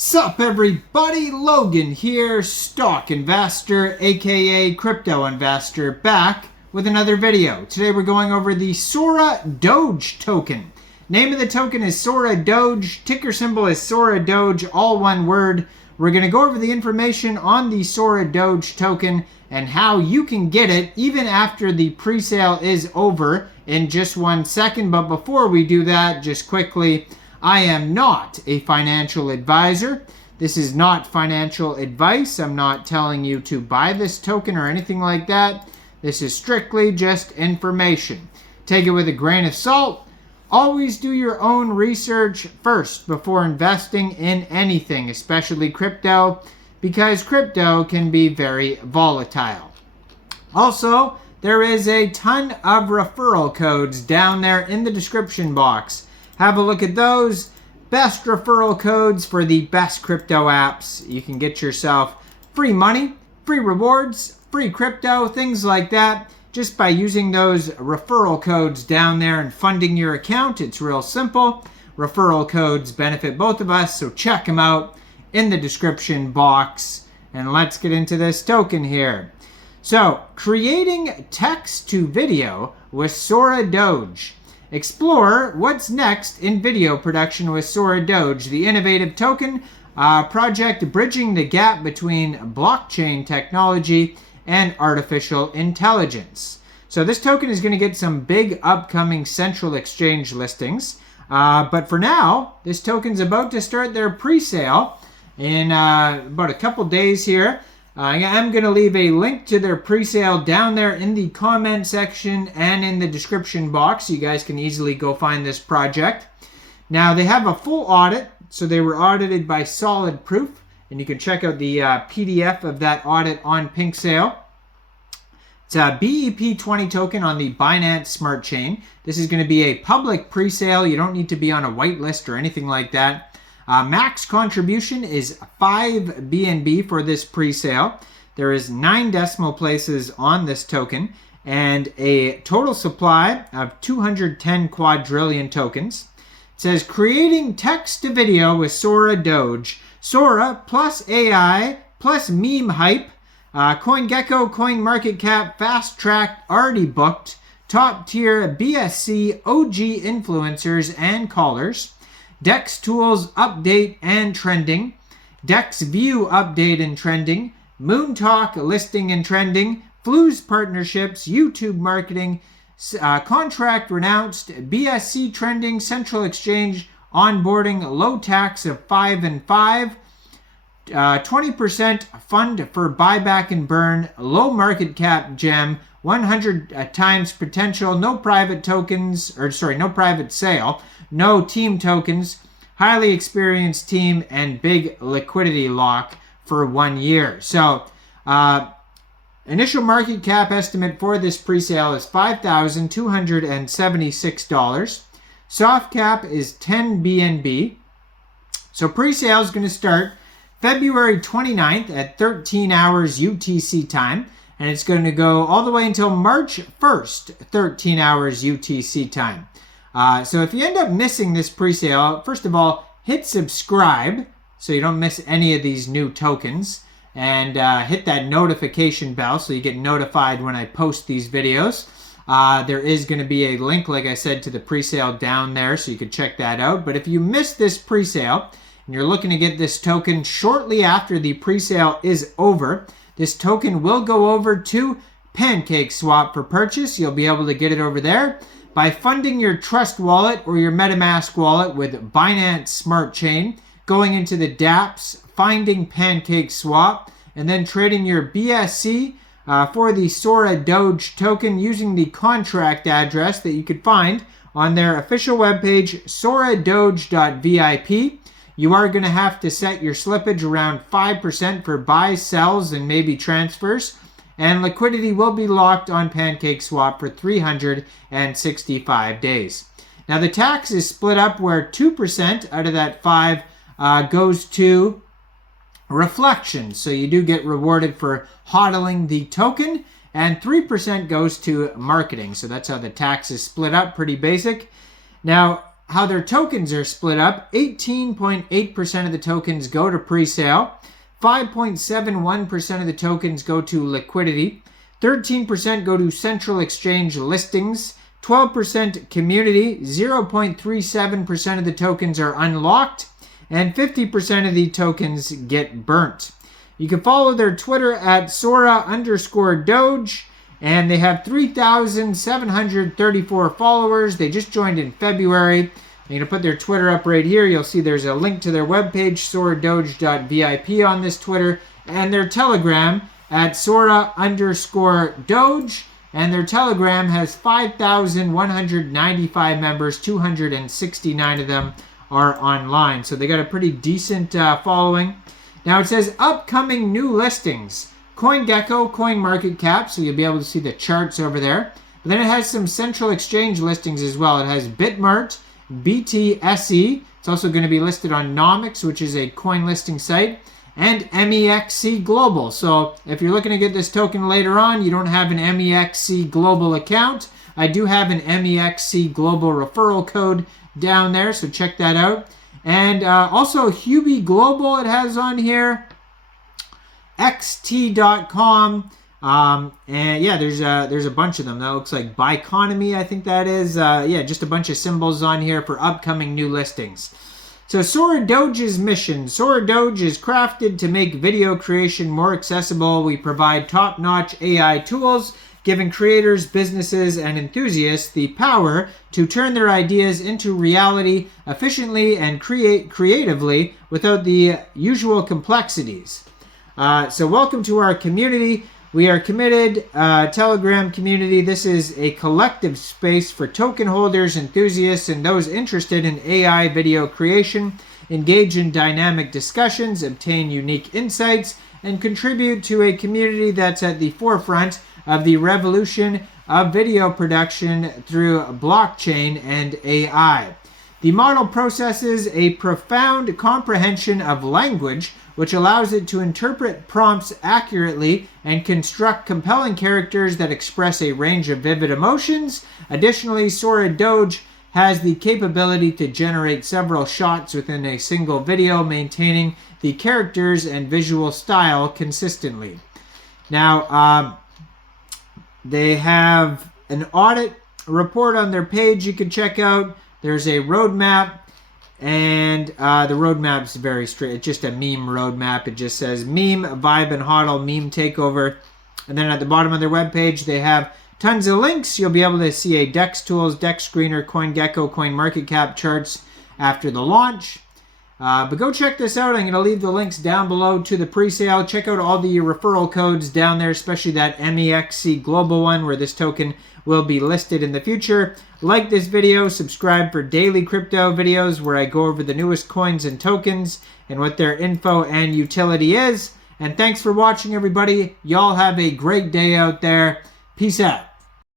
Sup everybody, Logan here, stock investor aka crypto investor, back with another video. Today we're going over the Soradoge token. Name of the token is Soradoge, ticker symbol is Soradoge, all one word. We're going to go over the information on the Soradoge token and how you can get it even after the pre-sale is over in just 1 second. But before we do that, just quickly, I am not a financial advisor. This is not financial advice. I'm not telling you to buy this token or anything like that. This is strictly just information. Take it with a grain of salt. Always do your own research first before investing in anything, especially crypto, because crypto can be very volatile. Also, there is a ton of referral codes down there in the description box. Have a look at those. Best referral codes for the best crypto apps. You can get yourself free money, free rewards, free crypto, things like that, just by using those referral codes down there and funding your account. It's real simple. Referral codes benefit both of us, so check them out in the description box. And let's get into this token here. So, creating text to video with Soradoge. Explore what's next in video production with Soradoge, the innovative token project bridging the gap between blockchain technology and artificial intelligence. So this token is going to get some big upcoming central exchange listings. But for now, this token's about to start their pre-sale in about a couple days here. I am going to leave a link to their pre-sale down there in the comment section and in the description box, so you guys can easily go find this project. Now, they have a full audit, so they were audited by Solid Proof, and you can check out the PDF of that audit on Pink Sale. It's a BEP20 token on the Binance Smart Chain. This is going to be a public pre-sale. You don't need to be on a whitelist or anything like that. Max contribution is 5 BNB for this pre-sale. There is 9 decimal places on this token and a total supply of 210 quadrillion tokens. It says creating text to video with Soradoge. Sora plus AI plus meme hype. CoinGecko, CoinMarketCap, Fast Track already booked. Top tier BSC OG influencers and callers. DEX Tools update and trending. DEX View update and trending. Moon Talk listing and trending. Flu's partnerships. YouTube marketing. Contract renounced. BSC trending. Central exchange onboarding. Low tax of 5 and 5. 20% fund for buyback and burn. Low market cap gem. 100 times potential. No private tokens. No private sale. No team tokens, highly experienced team, and big liquidity lock for 1 year. So, initial market cap estimate for this pre-sale is $5,276. Soft cap is 10 BNB. So, pre-sale is going to start February 29th at 13 hours UTC time, and it's going to go all the way until March 1st, 13 hours UTC time. So if you end up missing this pre-sale, first of all, hit subscribe so you don't miss any of these new tokens, and hit that notification bell so you get notified when I post these videos. There is going to be a link, like I said, to the pre-sale down there, so you can check that out. But if you missed this pre-sale and you're looking to get this token shortly after the pre-sale is over, this token will go over to Pancakeswap for purchase. You'll be able to get it over there by funding your Trust wallet or your MetaMask wallet with Binance Smart Chain, going into the dApps, finding Pancakeswap, and then trading your BSC for the Soradoge token using the contract address that you could find on their official webpage, soradoge.vip. You are going to have to set your slippage around 5% for buys, sells, and maybe transfers. And liquidity will be locked on Pancakeswap for 365 days. Now the tax is split up where 2% out of that 5 goes to reflection. So you do get rewarded for hodling the token, and 3% goes to marketing. So that's how the tax is split up, pretty basic. Now, how their tokens are split up, 18.8% of the tokens go to pre-sale, 5.71% of the tokens go to liquidity, 13% go to central exchange listings, 12% community, 0.37% of the tokens are unlocked, and 50% of the tokens get burnt. You can follow their Twitter at Sora_Doge, and they have 3,734 followers. They just joined in February. I'm going to put their Twitter up right here. You'll see there's a link to their webpage, soradoge.vip on this Twitter, and their Telegram at Sora_Doge. And their Telegram has 5,195 members, 269 of them are online. So they got a pretty decent following. Now it says upcoming new listings. CoinGecko, CoinMarketCap, so you'll be able to see the charts over there. But then it has some central exchange listings as well. It has BitMart, BTSE. It's also going to be listed on Nomics, which is a coin listing site, and MEXC Global. So if you're looking to get this token later on, you don't have an MEXC Global account. I do have an MEXC Global referral code down there, so check that out. And also Hubie Global it has on here, xt.com, and yeah, there's a bunch of them. That looks like Biconomy, I think that is. Yeah, just a bunch of symbols on here for upcoming new listings. So Soradoge's mission. Soradoge is crafted to make video creation more accessible. We provide top-notch AI tools, giving creators, businesses, and enthusiasts the power to turn their ideas into reality efficiently and create creatively without the usual complexities. So welcome to our community. We are committed, Telegram community. This is a collective space for token holders, enthusiasts, and those interested in AI video creation. Engage in dynamic discussions, obtain unique insights, and contribute to a community that's at the forefront of the revolution of video production through blockchain and AI. The model processes a profound comprehension of language, which allows it to interpret prompts accurately and construct compelling characters that express a range of vivid emotions. Additionally, Soradoge has the capability to generate several shots within a single video, maintaining the characters and visual style consistently. Now, they have an audit report on their page you can check out. There's a roadmap, and the roadmap's very straight. It's just a meme roadmap. It just says meme, vibe, and hodl, meme takeover. And then at the bottom of their webpage, they have tons of links. You'll be able to see a DEX Tools, DEX Screener, CoinGecko, CoinMarketCap charts after the launch. But go check this out. I'm going to leave the links down below to the pre-sale. Check out all the referral codes down there, especially that MEXC Global one where this token will be listed in the future. Like this video, subscribe for daily crypto videos where I go over the newest coins and tokens and what their info and utility is. And thanks for watching, everybody. Y'all have a great day out there. Peace out.